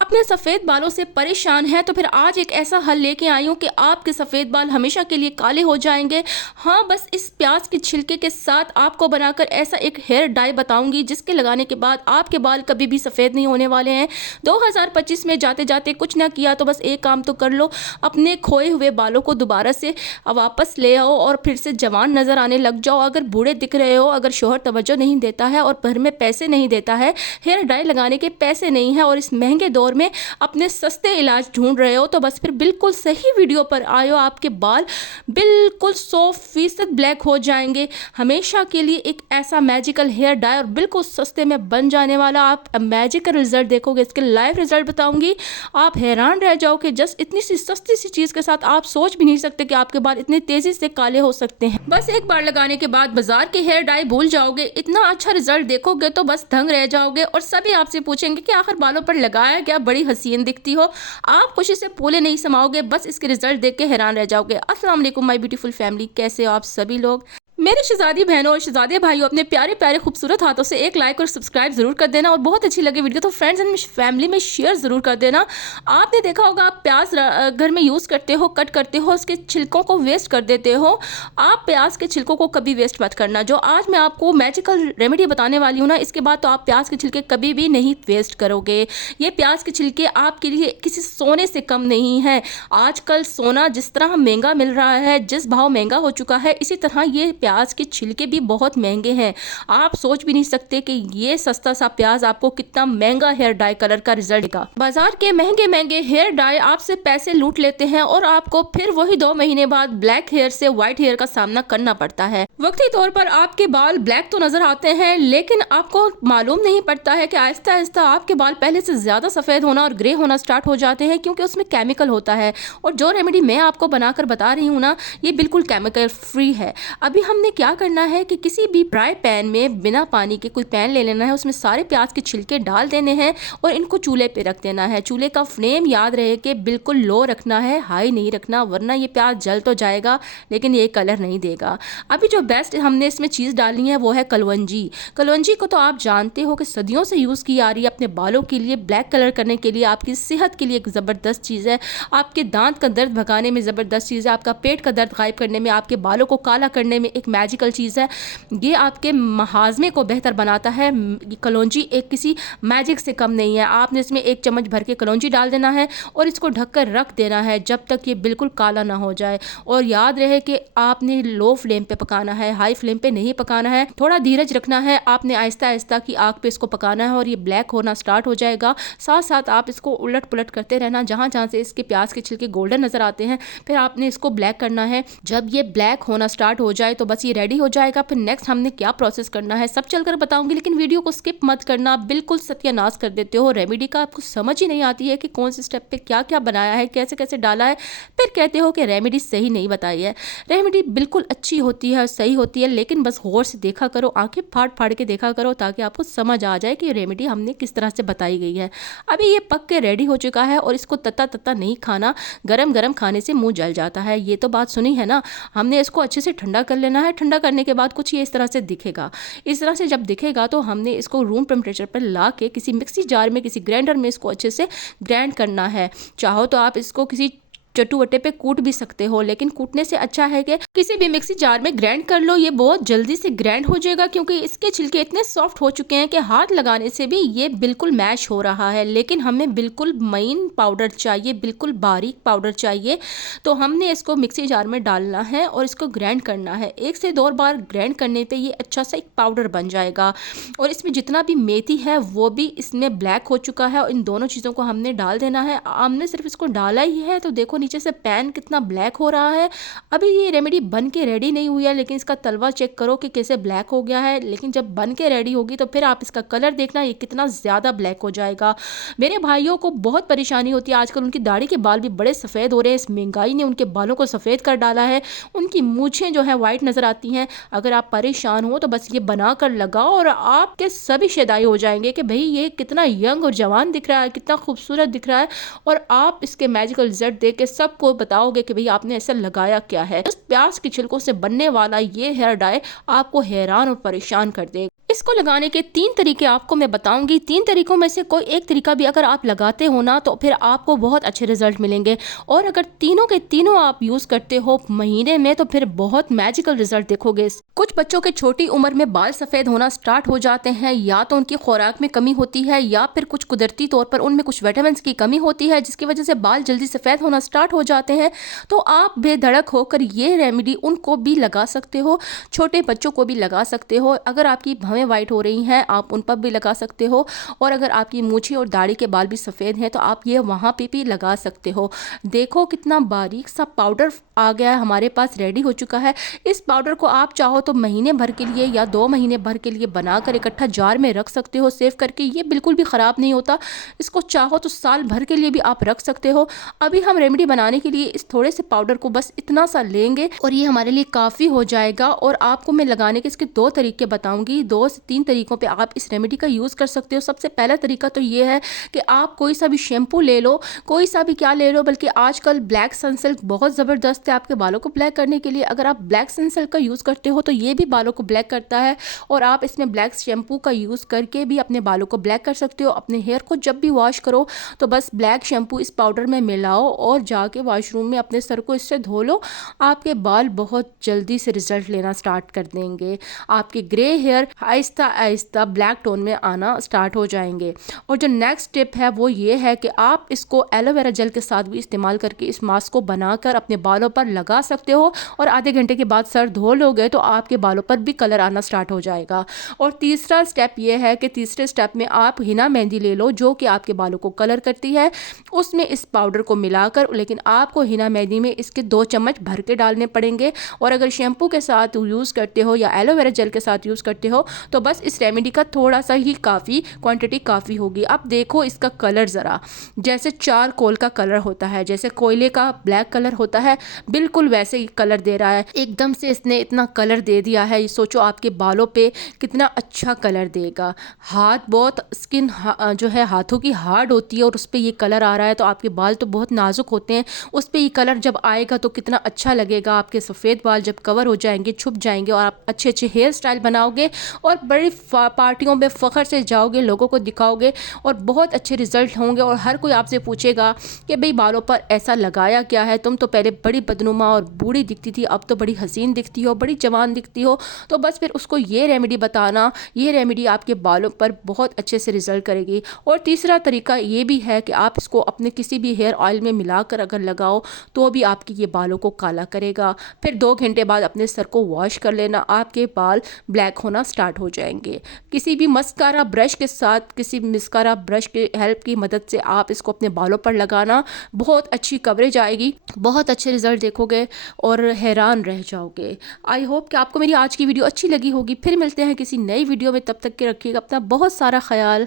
अपने सफ़ेद बालों से परेशान हैं तो फिर आज एक ऐसा हल लेके आई हूँ कि आपके सफ़ेद बाल हमेशा के लिए काले हो जाएंगे। हाँ, बस इस प्याज के छिलके के साथ आपको बनाकर ऐसा एक हेयर डाई बताऊंगी जिसके लगाने के बाद आपके बाल कभी भी सफ़ेद नहीं होने वाले हैं। 2025 में जाते जाते कुछ ना किया तो बस एक काम तो कर लो, अपने खोए हुए बालों को दोबारा से वापस ले आओ और फिर से जवान नज़र आने लग जाओ। अगर बूढ़े दिख रहे हो, अगर शोहर तवज्जो नहीं देता है और घर में पैसे नहीं देता है, हेयर डाई लगाने के पैसे नहीं है और इस महंगे दौर में अपने सस्ते इलाज ढूंढ रहे हो, तो बस फिर बिल्कुल सही वीडियो पर आयो। आपके बाल बिल्कुल 100% ब्लैक हो जाएंगे हमेशा के लिए। एक ऐसा मैजिकल हेयर डाई और बिल्कुल सस्ते में बन जाने वाला, आप मैजिकल रिजल्ट देखोगे, इसके लाइव रिजल्ट बताऊंगी, आप हैरान रह जाओगे। जस्ट इतनी सी सस्ती सी चीज के साथ आप सोच भी नहीं सकते कि आपके बाल इतनी तेजी से काले हो सकते हैं। बस एक बार लगाने के बाद बाजार के हेयर डाई भूल जाओगे, इतना अच्छा रिजल्ट देखोगे तो बस दंग रह जाओगे और सभी आपसे पूछेंगे कि आखिर बालों पर लगाया क्या, बड़ी हसीन दिखती हो। आप खुशी से फूले नहीं समाओगे, बस इसके रिजल्ट देख के हैरान रह जाओगे। अस्सलाम वालेकुम माय ब्यूटीफुल फैमिली, कैसे हो आप सभी लोग। मेरे शहजादी बहनों और शहजादे भाइयों, अपने प्यारे प्यारे खूबसूरत हाथों से एक लाइक और सब्सक्राइब जरूर कर देना और बहुत अच्छी लगे वीडियो तो फ्रेंड्स एंड फैमिली में शेयर जरूर कर देना। आपने देखा होगा, आप प्याज घर में यूज़ करते हो, कट करते हो, उसके छिलकों को वेस्ट कर देते हो। आप प्याज के छिलकों को कभी वेस्ट मत करना। जो आज मैं आपको मैजिकल रेमेडी बताने वाली हूँ ना, इसके बाद तो आप प्याज के छिलके कभी भी नहीं वेस्ट करोगे। ये प्याज के छिलके आपके लिए किसी सोने से कम नहीं है। आजकल सोना जिस तरह महंगा मिल रहा है, जिस भाव महंगा हो चुका है, इसी तरह ये प्याज के छिलके भी बहुत महंगे हैं। आप सोच भी नहीं सकते कि ये सस्ता सा प्याज आपको कितना महंगा हेयर डाई कलर का रिजल्ट देगा। बाजार के महंगे महंगे हेयर डाई आपसे पैसे लूट लेते हैं और आपको फिर वही 2 महीने बाद ब्लैक हेयर से व्हाइट हेयर का सामना करना पड़ता है। वक्ती तौर पर आपके बाल ब्लैक तो नजर आते हैं, लेकिन आपको मालूम नहीं पड़ता है कि आहिस्ता आहिस्ता आपके बाल पहले से ज्यादा सफेद होना और ग्रे होना स्टार्ट हो जाते हैं, क्योंकि उसमें केमिकल होता है। और जो रेमेडी मैं आपको बनाकर बता रही हूँ ना, ये बिल्कुल केमिकल फ्री है। अभी हमने क्या करना है कि किसी भी ड्राई पैन में बिना पानी के कोई पैन ले लेना है, उसमें सारे प्याज के छिलके डाल देने हैं और इनको चूल्हे पे रख देना है। चूल्हे का फ्लेम याद रहे कि बिल्कुल लो रखना है, हाई नहीं रखना, वरना ये प्याज जल तो जाएगा लेकिन ये कलर नहीं देगा। अभी जो बेस्ट हमने इसमें चीज़ डालनी है वो है कलवंजी। कलवंजी को तो आप जानते हो कि सदियों से यूज़ की आ रही है अपने बालों के लिए, ब्लैक कलर करने के लिए, आपकी सेहत के लिए एक ज़बरदस्त चीज़ है, आपके दांत का दर्द भगाने में ज़बरदस्त चीज़ है, आपका पेट का दर्द गायब करने में, आपके बालों को काला करने में एक मैजिकल चीज़ है। ये आपके हाजमे को बेहतर बनाता है। कलौंजी एक किसी मैजिक से कम नहीं है। आपने इसमें 1 चम्मच भर के कलौंजी डाल देना है और इसको ढककर रख देना है जब तक ये बिल्कुल काला ना हो जाए। और याद रहे कि आपने लो फ्लेम पे पकाना है, हाई फ्लेम पे नहीं पकाना है। थोड़ा धीरज रखना है, आपने आहिस्ता आहिस्ता की आग पे इसको पकाना है और ये ब्लैक होना स्टार्ट हो जाएगा। साथ साथ आप इसको उलट पुलट करते रहना, जहाँ जहाँ से इसके प्याज के छिलके गोल्डन नजर आते हैं फिर आपने इसको ब्लैक करना है। जब ये ब्लैक होना स्टार्ट हो जाए तो बस ये रेडी हो जाएगा। फिर नेक्स्ट हमने क्या प्रोसेस करना है सब चलकर बताऊंगी, लेकिन वीडियो को स्किप मत करना। बिल्कुल सत्यानाश कर देते हो रेमेडी का, आपको समझ ही नहीं आती है कि कौन से स्टेप पे क्या क्या बनाया है, कैसे कैसे डाला है, फिर कहते हो कि रेमेडी सही नहीं बताई है। रेमेडी बिल्कुल अच्छी होती है, सही होती है, लेकिन बस गौर से देखा करो, आंखें फाड़ फाड़ के देखा करो, ताकि आपको समझ आ जाए कि रेमेडी हमने किस तरह से बताई गई है। अभी ये पक के रेडी हो चुका है और इसको तत्ता तत्ता नहीं खाना, गरम गरम खाने से मुंह जल जाता है। ये तो बात सुनी है ना। हमने इसको अच्छे से ठंडा कर लेना है। ठंडा करने के बाद कुछ ये इस तरह से दिखेगा। इस तरह से जब दिखेगा तो हमने इसको रूम टेम्परेचर पर ला के किसी मिक्सी जार में, किसी ग्राइंडर में इसको अच्छे से ग्राइंड करना है। चाहो तो आप इसको किसी चटुवटे पे कूट भी सकते हो, लेकिन कूटने से अच्छा है कि किसी भी मिक्सी जार में ग्राइंड कर लो। ये बहुत जल्दी से ग्राइंड हो जाएगा, क्योंकि इसके छिलके इतने सॉफ्ट हो चुके हैं कि हाथ लगाने से भी ये बिल्कुल मैश हो रहा है। लेकिन हमें बिल्कुल महीन पाउडर चाहिए, बिल्कुल बारीक पाउडर चाहिए। तो हमने इसको मिक्सी जार में डालना है और इसको ग्राइंड करना है। 1 से 2 बार ग्राइंड करने पे ये अच्छा सा एक पाउडर बन जाएगा। और इसमें जितना भी मेथी है वो भी इसमें ब्लैक हो चुका है और इन दोनों चीज़ों को हमने डाल देना है। हमने सिर्फ इसको डाला ही है तो देखो नीचे से पैन कितना ब्लैक हो रहा है। अभी ये रेमेडी बन के रेडी नहीं हुई है, लेकिन इसका तलवा चेक करो कि कैसे ब्लैक हो गया है। लेकिन जब बन के रेडी होगी तो फिर आप इसका कलर देखना, ये कितना ज़्यादा ब्लैक हो जाएगा। मेरे भाइयों को बहुत परेशानी होती है आजकल, उनकी दाढ़ी के बाल भी बड़े सफ़ेद हो रहे हैं। इस महंगाई ने उनके बालों को सफ़ेद कर डाला है, उनकी मूछें जो है वाइट नज़र आती हैं। अगर आप परेशान हो तो बस ये बना कर लगाओ और आपके सभी शेदाई हो जाएंगे कि भाई ये कितना यंग और जवान दिख रहा है, कितना खूबसूरत दिख रहा है। और आप इसके मैजिकल रिजल्ट देख के सबको बताओगे कि भाई आपने ऐसा लगाया क्या है। इस प्याज के छिलकों से बनने वाला ये हेयर डाई आपको हैरान और परेशान कर देगा। इसको लगाने के 3 तरीके आपको मैं बताऊंगी। 3 तरीकों में से कोई एक तरीका भी अगर आप लगाते हो ना तो फिर आपको बहुत अच्छे रिजल्ट मिलेंगे, और अगर तीनों के तीनों आप यूज़ करते हो महीने में तो फिर बहुत मैजिकल रिजल्ट देखोगे। कुछ बच्चों के छोटी उम्र में बाल सफ़ेद होना स्टार्ट हो जाते हैं, या तो उनकी खुराक में कमी होती है या फिर कुछ कुदरती तौर पर उनमें कुछ विटामिन की कमी होती है, जिसकी वजह से बाल जल्दी सफ़ेद होना स्टार्ट हो जाते हैं। तो आप बेधड़क होकर ये रेमेडी उनको भी लगा सकते हो, छोटे बच्चों को भी लगा सकते हो। अगर आपकी भवें वाइट हो रही हैं आप उन पर भी लगा सकते हो, और अगर आपकी मूछें और दाढ़ी के बाल भी सफ़ेद हैं तो आप ये वहाँ पे भी लगा सकते हो। देखो कितना बारीक सा पाउडर आ गया है, हमारे पास रेडी हो चुका है। इस पाउडर को आप चाहो तो महीने भर के लिए या 2 महीने भर के लिए बनाकर इकट्ठा जार में रख सकते हो सेव करके। ये बिल्कुल भी ख़राब नहीं होता। इसको चाहो तो साल भर के लिए भी आप रख सकते हो। अभी हम रेमेडी बनाने के लिए इस थोड़े से पाउडर को बस इतना सा लेंगे और ये हमारे लिए काफ़ी हो जाएगा। और आपको मैं लगाने के इसके 2 तरीके बताऊंगी। 2 से 3 तरीकों पे आप इस रेमेडी का यूज़ कर सकते हो। सबसे पहला तरीका तो ये है कि आप कोई सा भी शैम्पू ले लो, कोई सा भी क्या ले लो, बल्कि आजकल ब्लैक सनसिल्क बहुत ज़बरदस्त है आपके बालों को ब्लैक करने के लिए। अगर आप ब्लैक सनसिल्क का यूज़ करते हो तो ये भी बालों को ब्लैक करता है, और आप इसमें ब्लैक शैम्पू का यूज़ करके भी अपने बालों को ब्लैक कर सकते हो। अपने हेयर को जब भी वॉश करो तो बस ब्लैक शैम्पू इस पाउडर में मिलाओ और जाके वॉशरूम में अपने सर को इससे धो लो। आपके बाल बहुत जल्दी से रिजल्ट लेना स्टार्ट कर देंगे। आपके grey hair Aahista Aahista black tone में आना स्टार्ट हो जाएंगे। और जो नेक्स्ट टिप है वो ये है कि आप इसको एलोवेरा जेल के साथ भी इस्तेमाल करके इस मास्क को बनाकर अपने बालों पर लगा सकते हो, और आधे घंटे के बाद सर धो लोगे तो आपके बालों पर भी कलर आना स्टार्ट हो जाएगा। और तीसरा स्टेप ये है कि तीसरे स्टेप में आप हिना मेहंदी ले लो जो कि आपके बालों को कलर करती है, उसमें इस पाउडर को मिलाकर, लेकिन आपको हिना मेहंदी में इसके 2 चम्मच भर के डालने पड़ेंगे। और अगर शैम्पू के साथ यूज़ करते हो या एलोवेरा जेल के साथ यूज़ करते हो तो बस इस रेमेडी का थोड़ा सा ही काफ़ी, क्वांटिटी काफ़ी होगी। अब देखो इसका कलर ज़रा, जैसे चारकोल का कलर होता है, जैसे कोयले का ब्लैक कलर होता है, बिल्कुल वैसे ही कलर दे रहा है। एकदम से इसने इतना कलर दे दिया है, ये सोचो आपके बालों पे कितना अच्छा कलर देगा। हाथ बहुत स्किन जो है हाथों की हार्ड होती है और उस पर ये कलर आ रहा है, तो आपके बाल तो बहुत नाजुक होते हैं, उस पर ये कलर जब आएगा तो कितना अच्छा लगेगा। आपके सफ़ेद बाल जब कवर हो जाएंगे, छुप जाएंगे, और आप अच्छे अच्छे हेयर स्टाइल बनाओगे और बड़ी पार्टियों में फ़ख्र से जाओगे, लोगों को दिखाओगे और बहुत अच्छे रिजल्ट होंगे। और हर कोई आपसे पूछेगा कि भाई बालों पर ऐसा लगाया क्या है, तुम तो पहले बड़ी बदनुमा और बूढ़ी दिखती थी, अब तो बड़ी हसीन दिखती हो, बड़ी जवान दिखती हो। तो बस फिर उसको ये रेमेडी बताना, ये रेमेडी आपके बालों पर बहुत अच्छे से रिजल्ट करेगी। और तीसरा तरीका ये भी है कि आप इसको अपने किसी भी हेयर ऑयल में मिलाकर अगर लगाओ तो भी आपकी ये बालों को काला करेगा। फिर 2 घंटे बाद अपने सर को वॉश कर लेना, आपके बाल ब्लैक होना स्टार्ट हो जाएंगे। किसी भी मस्कारा ब्रश के साथ, किसी मस्कारा ब्रश के हेल्प की मदद से आप इसको अपने बालों पर लगाना, बहुत अच्छी कवरेज आएगी, बहुत अच्छे रिजल्ट देखोगे और हैरान रह जाओगे। आई होप कि आपको मेरी आज की वीडियो अच्छी लगी होगी। फिर मिलते हैं किसी नई वीडियो में, तब तक के रखिएगा अपना बहुत सारा ख्याल।